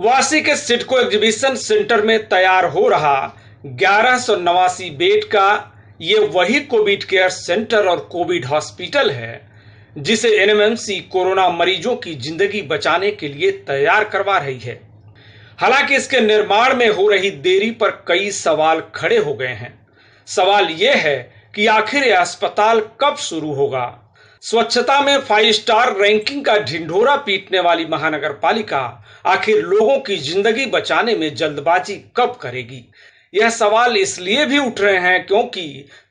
वासी के CIDCO exhibition centre में तैयार हो रहा 1189 बेड का ये वही कोविड केयर सेंटर और कोविड हॉस्पिटल है जिसे एनएमएमसी कोरोना मरीजों की जिंदगी बचाने के लिए तैयार करवा रही है। हालांकि इसके निर्माण में हो रही देरी पर कई सवाल खड़े हो गए हैं। सवाल यह है कि आखिर यह अस्पताल कब शुरू होगा। स्वच्छता में 5 स्टार रैंकिंग का ढिंढोरा पीटने वाली महानगर पालिका आखिर लोगों की जिंदगी बचाने में जल्दबाजी कब करेगी। यह सवाल इसलिए भी उठ रहे हैं क्योंकि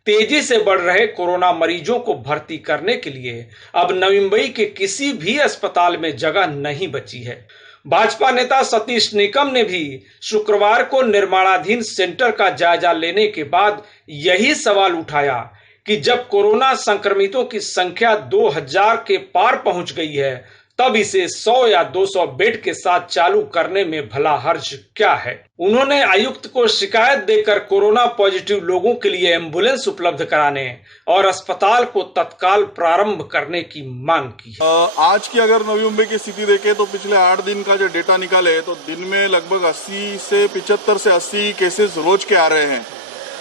तेजी से बढ़ रहे कोरोना मरीजों को भर्ती करने के लिए अब नवी मुंबई के किसी भी अस्पताल में जगह नहीं बची है। भाजपा नेता सतीश निकम ने भी शुक्रवार को निर्माणाधीन सेंटर का जायजा लेने के बाद यही सवाल उठाया कि जब कोरोना संक्रमितों की संख्या 2000 के पार पहुंच गई है तब इसे 100 या 200 बेड के साथ चालू करने में भला हर्ज क्या है। उन्होंने आयुक्त को शिकायत देकर कोरोना पॉजिटिव लोगों के लिए एम्बुलेंस उपलब्ध कराने और अस्पताल को तत्काल प्रारंभ करने की मांग की। आज की अगर नवी मुंबई की स्थिति देखें तो पिछले 8 दिन का जो डेटा निकाले तो दिन में लगभग 80 से 75 से 80 केसेस रोज के आ रहे हैं।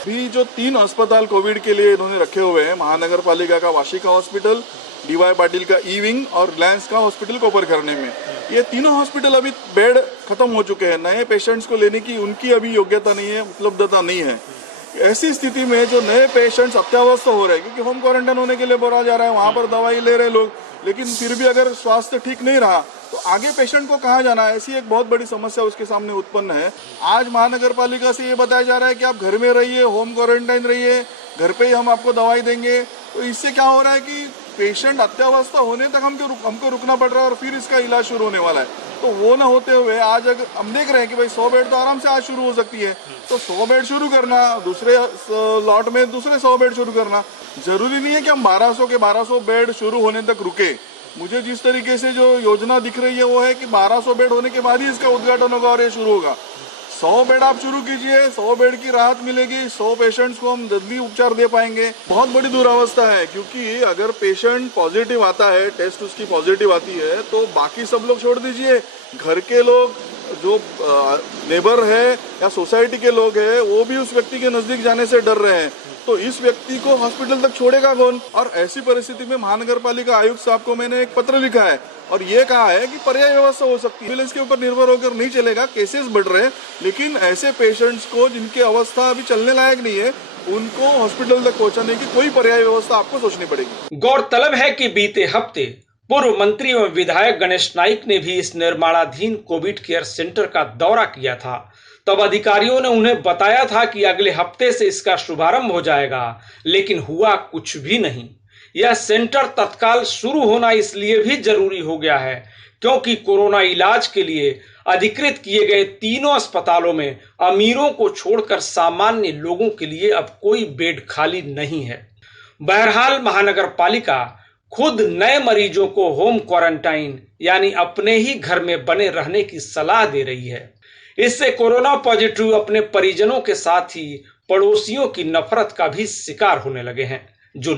भी जो 3 अस्पताल कोविड के लिए इन्होंने रखे हुए हैं, महानगर पालिका का वाशी का हॉस्पिटल, डीवाई पाटिल का ई विंग और रिलायंस का हॉस्पिटल को ओपन करने में, ये तीनों हॉस्पिटल अभी बेड खत्म हो चुके हैं। नए पेशेंट्स को लेने की उनकी अभी योग्यता नहीं है, उपलब्धता नहीं है। ऐसी स्थिति में जो नए पेशेंट्स अत्यावस्था हो रहे हैं क्योंकि होम क्वारंटाइन होने के लिए बोला जा रहा है, वहां पर दवाई ले रहे लोग, लेकिन फिर भी अगर स्वास्थ्य ठीक नहीं रहा तो आगे पेशेंट को कहाँ जाना है, ऐसी एक बहुत बड़ी समस्या उसके सामने उत्पन्न है। आज महानगर पालिका से ये बताया जा रहा है कि आप घर में रहिए, होम क्वारंटाइन रहिए, घर पे ही हम आपको दवाई देंगे। तो इससे क्या हो रहा है कि पेशेंट अत्यावस्था होने तक हमको रुकना पड़ रहा है और फिर इसका इलाज शुरू होने वाला है। तो वो ना होते हुए आज अगर हम देख रहे हैं कि भाई 100 बेड तो आराम से आज शुरू हो सकती है, तो 100 बेड शुरू करना, दूसरे लॉट में दूसरे 100 बेड शुरू करना। जरूरी नहीं है कि हम 1200 के 1200 बेड शुरू होने तक रुके। मुझे जिस तरीके से जो योजना दिख रही है वो है कि 1200 बेड होने के बाद ही इसका उद्घाटन होगा और ये शुरू होगा। 100 बेड आप शुरू कीजिए, 100 बेड की राहत मिलेगी, 100 पेशेंट्स को हम जल्दी उपचार दे पाएंगे। बहुत बड़ी दुरावस्था है क्योंकि अगर पेशेंट पॉजिटिव आता है, टेस्ट उसकी पॉजिटिव आती है, तो बाकी सब लोग छोड़ दीजिए, घर के लोग, जो नेबर है या सोसाइटी के लोग हैं, वो भी उस व्यक्ति के नजदीक जाने से डर रहे हैं। तो इस व्यक्ति को हॉस्पिटल तक छोड़ेगा कौन। और ऐसी परिस्थिति में महानगर पालिका आयुक्त साहब को मैंने एक पत्र लिखा है और ये कहा है कि पर्याय व्यवस्था हो सकती है। एम्बुलेंस के ऊपर निर्भर होकर नहीं चलेगा, केसेस बढ़ रहे हैं, लेकिन ऐसे पेशेंट्स को जिनकी अवस्था अभी चलने लायक नहीं है उनको हॉस्पिटल तक पहुंचाने की कोई पर्याय व्यवस्था आपको सोचनी पड़ेगी। गौरतलब है कि बीते हफ्ते पूर्व मंत्री एवं विधायक गणेश नाइक ने भी इस निर्माणाधीन कोविड केयर सेंटर का दौरा किया था। तब अधिकारियों ने उन्हें बताया था कि अगले हफ्ते से इसका शुभारंभ हो जाएगा, लेकिन हुआ कुछ भी नहीं। यह सेंटर तत्काल शुरू होना इसलिए भी जरूरी हो गया है क्योंकि कोरोना इलाज के लिए अधिकृत किए गए तीनों अस्पतालों में अमीरों को छोड़कर सामान्य लोगों के लिए अब कोई बेड खाली नहीं है। बहरहाल महानगर पालिका खुद नए मरीजों को होम क्वारंटाइन यानी अपने ही घर में बने रहने की सलाह दे रही है। इससे कोरोना पॉजिटिव अपने परिजनों के साथ ही पड़ोसियों की नफरत का भी शिकार होने लगे हैं, जो